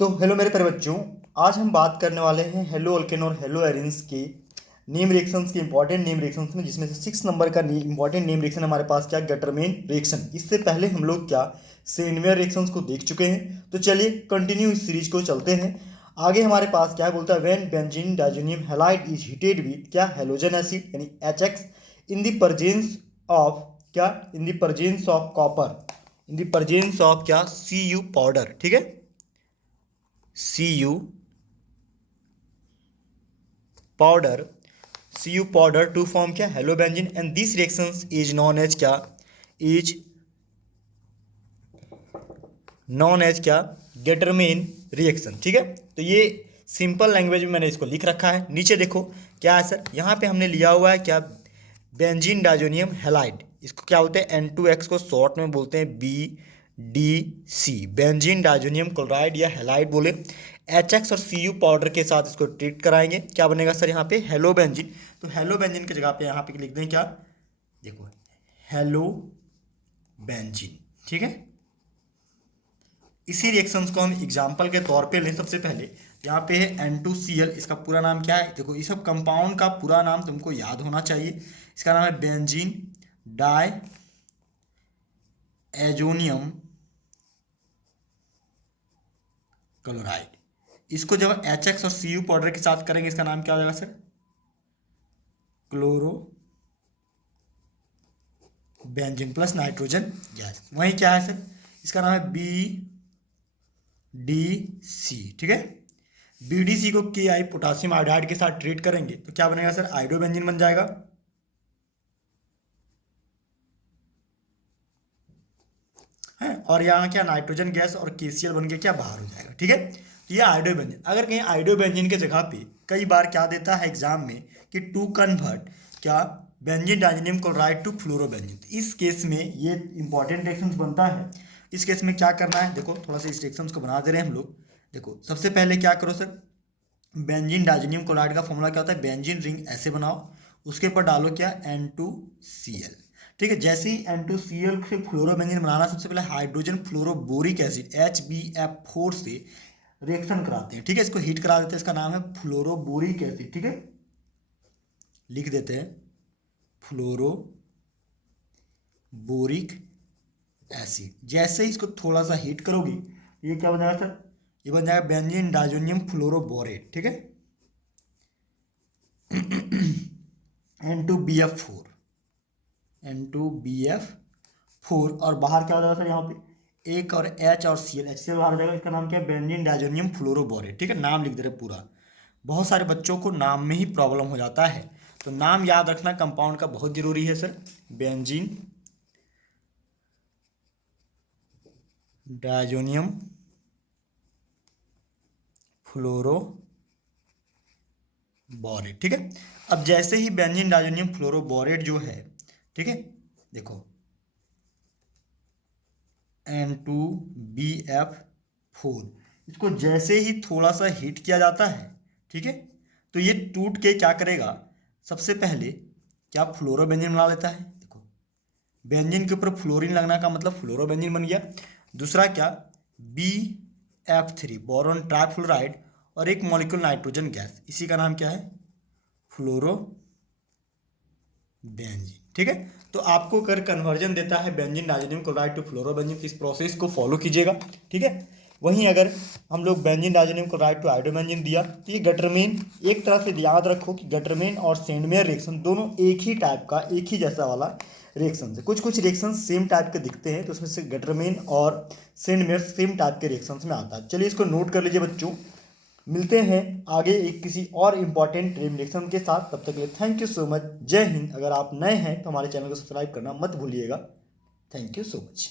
तो हेलो मेरे प्यारे बच्चों, आज हम बात करने वाले हैं हेलो अल्केन और हेलो एरिन्स के नेम रिएक्शंस के इंपॉर्टेंट नेम रिएक्शंस में, जिसमें से 6 नंबर का इंपॉर्टेंट नेम रिएक्शन हमारे पास क्या गटरमेन रिएक्शन। इससे पहले हम लोग क्या सेनवेयर रिएक्शंस को देख चुके हैं। तो चलिए कंटिन्यू इस सीरीज को चलते हैं। आगे हमारे पास क्या बोलता है, when benzene diazonium halide is heated with क्या हेलोजन एसिड यानी HX in the presence of क्या in the presence of copper in the presence of क्या Cu पाउडर। ठीक है, Cu powder to form क्या halobenzene and this reactions is known as क्या is known as क्या Gattermann reaction. ठीक है, तो ये सिंपल लैंग्वेज में मैंने इसको लिख रखा है। नीचे देखो क्या है सर, यहाँ पे हमने लिया हुआ है क्या बेंजीन डाइजोनियम हैलाइड। इसको क्या बोलते हैं N2X को शॉर्ट में बोलते हैं BDC, बेंजीन डाइजोनियम क्लोराइड या हैलाइड बोले। HX और Cu पाउडर के साथ इसको ट्रीट कराएंगे, क्या बनेगा सर यहाँ पे हेलो बेंजीन। तो हेलो बेंजीन की जगह पे यहाँ पे लिख दें क्या, देखो हेलो बेंजीन। ठीक है, इसी रिएक्शंस को हम एग्जांपल के तौर पे लें। सबसे पहले यहाँ पे है N2Cl, इसका पूरा नाम क्या है, देखो इस सब कंपाउंड का पूरा नाम तुमको याद होना चाहिए। इसका नाम है बेंजीन डाई एजोनियम क्लोराइड। इसको जब HX और Cu पाउडर के साथ करेंगे, इसका नाम क्या हो जाएगा sir, chloro benzene plus nitrogen gas. वही क्या है सर, इसका नाम है BDC। ठीक है, BDC को Ki पोटासियम आयोडाइड के साथ ट्रीट करेंगे तो क्या बनेगा सर, आयोडोबेंजीन बन जाएगा। है, और यहाँ क्या नाइट्रोजन गैस और KCl बन के क्या बाहर हो जाएगा। ठीक है, तो ये आयोडोबेंजीन। अगर कहीं आयोडोबेंजीन के जगह पे कई बार क्या देता है एग्जाम में कि टू कन्वर्ट क्या benzene diazonium chloride to fluorobenzene, तो इस केस में ये इंपॉर्टेंट रिएक्शंस बनता है। इस केस में क्या करना है, देखो थोड़ा सा इस रिएक्शंस को बना दे रहे हैं हम लोग। देखो सबसे पहले क्या करो सर, बेंजीन डाइजोनियम क्लोराइड का फॉर्मूला क्या होता है, बेंजीन रिंग ऐसे बनाओ, उसके ऊपर डालो क्या N2Cl। ठीक है, जैसे ही N2Cl से फ्लोरोबेंजीन बनाना, सबसे पहले हाइड्रोजन फ्लोरोबोरिक एसिड HbF4 से रिएक्शन कराते हैं। ठीक है, इसको हीट करा देते हैं, इसका नाम है फ्लोरोबोरिक एसिड। ठीक है, लिख देते हैं फ्लोरोबोरिक एसिड। जैसे ही इसको थोड़ा सा हीट करोगी, ये क्या बन जाएगा सर, ये बन जाएगा बेंजीन डाइजोनियम फ्लोरोबोरेट। ठीक है, N2BF4 और बाहर क्या हो जाएगा सर, यहाँ पे एक और H और HCl बाहर हो जाएगा। इसका नाम क्या है, बेंजीन डाइजोनियम फ्लोरोबोरेट। ठीक है, नाम लिख दे रहे पूरा। बहुत सारे बच्चों को नाम में ही प्रॉब्लम हो जाता है, तो नाम याद रखना कंपाउंड का बहुत जरूरी है सर। Benzene diazonium fluoroborate. ठीक है, अब जैसे ही बेंजीन डाइजोनियम फ्लोरोबोरेट जो है, ठीक है, देखो N2BF4, इसको जैसे ही थोड़ा सा हीट किया जाता है, ठीक है, तो ये टूट के क्या करेगा, सबसे पहले क्या फ्लोरोबेंजीन बना लेता है। देखो बेंजीन के ऊपर फ्लोरीन लगना का मतलब फ्लोरोबेंजीन बन गया। दूसरा क्या BF3 बोरॉन ट्राइफ्लोराइड और एक मॉलिक्यूल नाइट्रोजन गैस, इसी का नाम क्या है, फ्लोरोबेंजीन। ठीक है, तो आपको कर कन्वर्जन देता है benzene diazonium chloride to fluorobenzene, इस प्रोसेस को फॉलो कीजिएगा। ठीक है, वहीं अगर हम लोग benzene diazonium chloride to iodobenzene दिया तो ये गटरमेन, एक तरह से याद रखो कि गटरमेन और सेंडमेयर रिएक्शन दोनों एक ही टाइप का, एक ही जैसा वाला रिएक्शन है। कुछ कुछ रिएक्शन सेम टाइप के दिखते हैं, तो उसमें से गटरमेन और सेंडमेयर सेम टाइप के रिएक्शंस में आता है। चलिए इसको नोट कर लीजिए बच्चों, मिलते हैं आगे एक किसी और इम्पॉर्टेंट रिएक्शन के साथ। तब तक के लिए थैंक यू सो मच, जय हिंद। अगर आप नए हैं तो हमारे चैनल को सब्सक्राइब करना मत भूलिएगा। Thank you so much.